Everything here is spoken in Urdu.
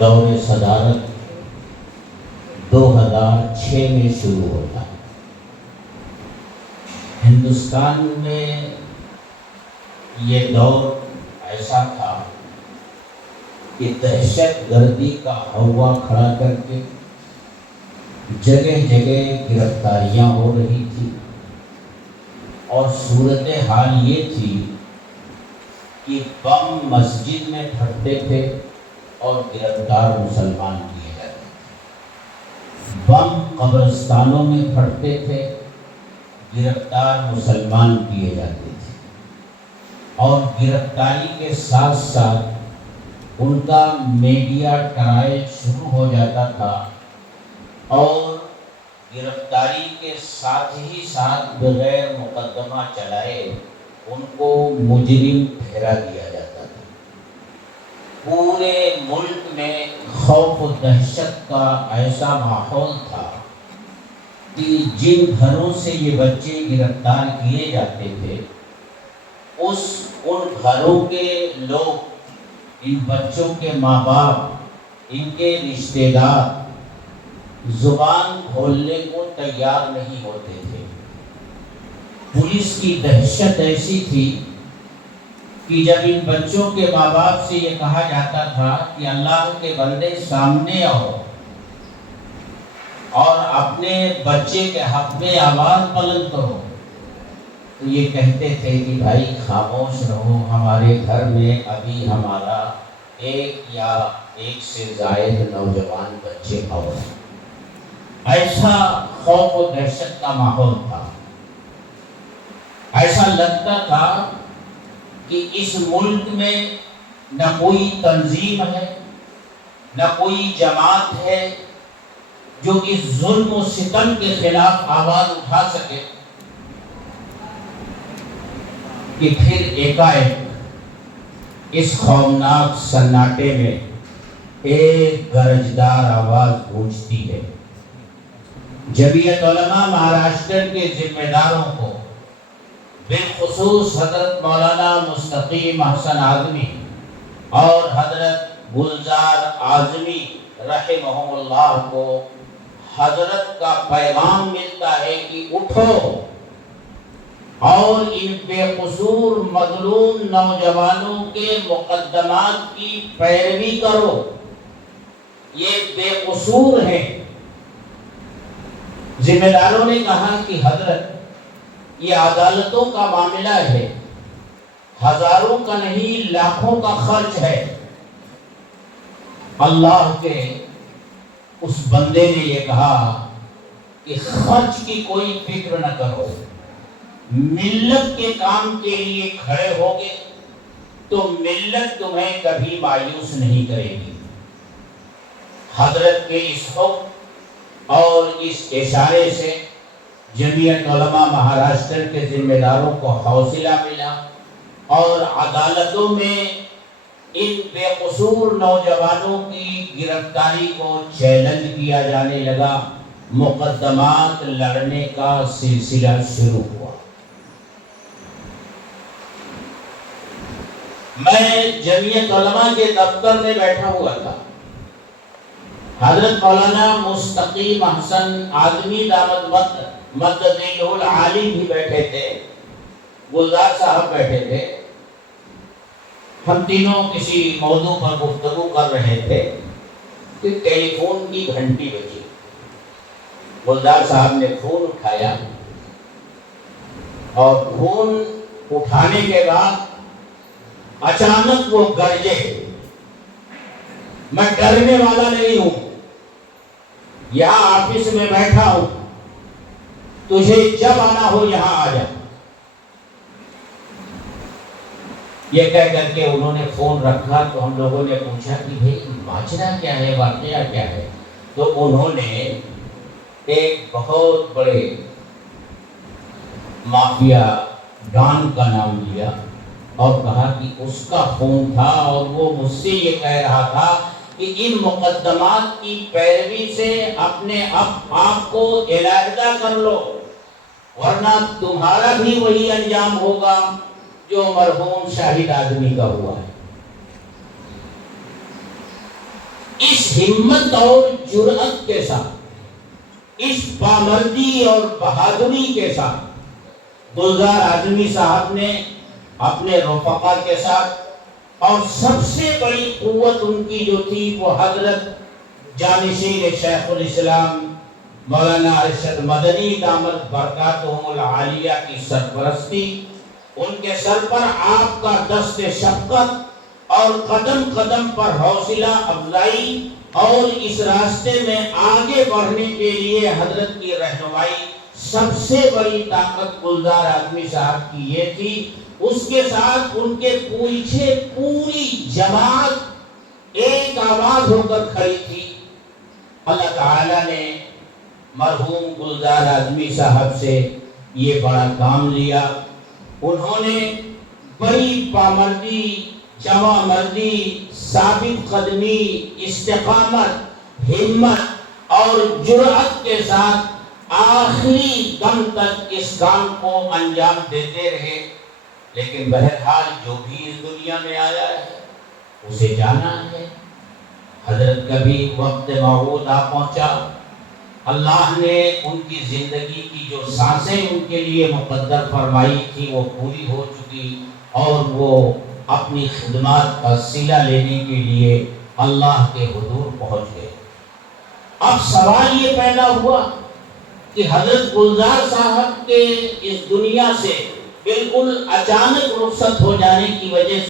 دور صدارت 2006 میں شروع ہوتا ہے۔ ہندوستان میں یہ دور ایسا تھا کہ دہشت گردی کا ہوا کھڑا کر کے جگہ جگہ گرفتاریاں ہو رہی تھی، اور صورتحال یہ تھی کہ بم مسجد میں پھٹتے تھے اور گرفتار مسلمان کیے جاتے تھے، بم قبرستانوں میں پھٹتے تھے، گرفتار مسلمان کیے جاتے تھے، اور گرفتاری کے ساتھ ساتھ ان کا میڈیا ٹرائل شروع ہو جاتا تھا، اور گرفتاری کے ساتھ ہی ساتھ بغیر مقدمہ چلائے ان کو مجرم ٹھہرا دیا جاتا تھا۔ پورے ملک میں خوف و دہشت کا ایسا ماحول تھا کہ جن گھروں سے یہ بچے گرفتار کیے جاتے تھے، ان گھروں کے لوگ، ان بچوں کے ماں باپ، ان کے رشتہ دار زبان کھولنے کو تیار نہیں ہوتے تھے۔ پولیس کی دہشت ایسی تھی کہ جب ان بچوں کے ماں باپ سے یہ کہا جاتا تھا کہ اللہ کے بندے سامنے آؤ اور اپنے بچے کے حق میں آواز بلند کرو، تو یہ کہتے تھے کہ بھائی خاموش رہو، ہمارے گھر میں ابھی ہمارا ایک یا ایک سے زائد نوجوان بچے اور ہیں۔ ایسا خوف و دہشت کا ماحول تھا۔ ایسا لگتا تھا کہ اس ملک میں نہ کوئی تنظیم ہے، نہ کوئی جماعت ہے جو اس ظلم و ستم کے خلاف آواز اٹھا سکے، کہ پھر ایک اس خوفناک سناٹے میں ایک گرجدار آواز گونجتی ہے۔ جمعیت علماء مہاراشٹر کے ذمہ داروں کو، بالخصوص حضرت مولانا مستقیم احسن اعظمی اور حضرت گلزار اعظمی رحمہم اللہ کو حضرت کا پیغام ملتا ہے کہ اٹھو اور ان بے قصور مظلوم نوجوانوں کے مقدمات کی پیروی کرو، یہ بے قصور ہیں۔ ذمہ داروں نے کہا کہ حضرت یہ عدالتوں کا معاملہ ہے، ہزاروں کا نہیں لاکھوں کا خرچ ہے۔ اللہ کے اس بندے نے یہ کہا کہ خرچ کی کوئی فکر نہ کرو، ملت کے کام کے لیے کھڑے ہوگے تو ملت تمہیں کبھی مایوس نہیں کرے گی۔ حضرت کے اس حکم اور اس اشارے سے جمعیت علماء مہاراشٹر کے ذمہ داروں کو حوصلہ ملا، اور عدالتوں میں ان بے قصور نوجوانوں کی گرفتاری کو چیلنج کیا جانے لگا، مقدمات لڑنے کا سلسلہ شروع ہوا۔ میں جمعیت علماء کے دفتر میں بیٹھا ہوا تھا، حضرت مولانا مستقیم احسن اعظمی دامت مددہ العالی بھی بیٹھے تھے، گلزار صاحب بیٹھے تھے، ہم تینوں کسی موضوع پر گفتگو کر رہے تھے کہ ٹیلی فون کی گھنٹی بجی۔ گلزار صاحب نے فون اٹھایا، اور فون اٹھانے کے بعد اچانک وہ گرجے۔ میں ڈرنے والا نہیں ہوں، یہاں آفس میں بیٹھا ہوں، تجھے جب آنا ہو یہاں آ جا۔ یہ کہہ کر کے انہوں نے فون رکھا، تو ہم لوگوں نے پوچھا کہ بھئی ماجرا کیا ہے، واقعہ کیا ہے؟ تو انہوں نے ایک بہت بڑے مافیا ڈان کا نام لیا اور کہا کہ اس کا فون تھا، اور وہ مجھ سے یہ کہہ رہا تھا کہ ان مقدمات کی پیروی سے اپنے آپ کو علیحدہ کر لو، ورنہ تمہارا بھی وہی انجام ہوگا جو مرحوم شاہد آدمی کا ہوا ہے۔ اس ہمت اور جرأت کے ساتھ، اس پامردی اور بہادری کے ساتھ گلزار اعظمی صاحب نے اپنے رفقا کے ساتھ، اور سب سے بڑی قوت ان کی جو تھی وہ حضرت جانشین شیخ الاسلام مولانا ارشد مدنی دامت برکاتہم العالیہ کی سرپرستی، ان کے سر پر آپ کا دست شفقت اور قدم قدم پر حوصلہ افزائی اور اس راستے میں آگے بڑھنے کے لیے حضرت کی رہنمائی، سب سے بڑی طاقت گلزار اعظمی صاحب کی یہ تھی۔ اس کے ساتھ ان کے پیچھے پوری جماعت ایک آواز ہو کر کھڑی تھی۔ اللہ تعالیٰ نے مرحوم گلزار اعظمی صاحب سے یہ بڑا کام لیا۔ انہوں نے بڑی پامردی، جواں مردی، ثابت قدمی، استقامت، ہمت اور جرأت کے ساتھ آخری دم تک اس کام کو انجام دیتے رہے۔ لیکن بہرحال جو بھی اس دنیا میں آیا ہے اسے جانا ہے۔ حضرت کبھی وقت موعود آ پہنچا، اللہ نے ان کی زندگی کی جو سانسیں ان کے لیے مقدر فرمائی تھی وہ پوری ہو چکی، اور وہ اپنی خدمات کا صلہ لینے کے لیے اللہ کے حضور پہنچ گئے۔ اب سوال یہ پیدا ہوا کہ حضرت گلزار صاحب کے اس دنیا سے بالکل اچانک رخصت ہو جانے کی وجہ سے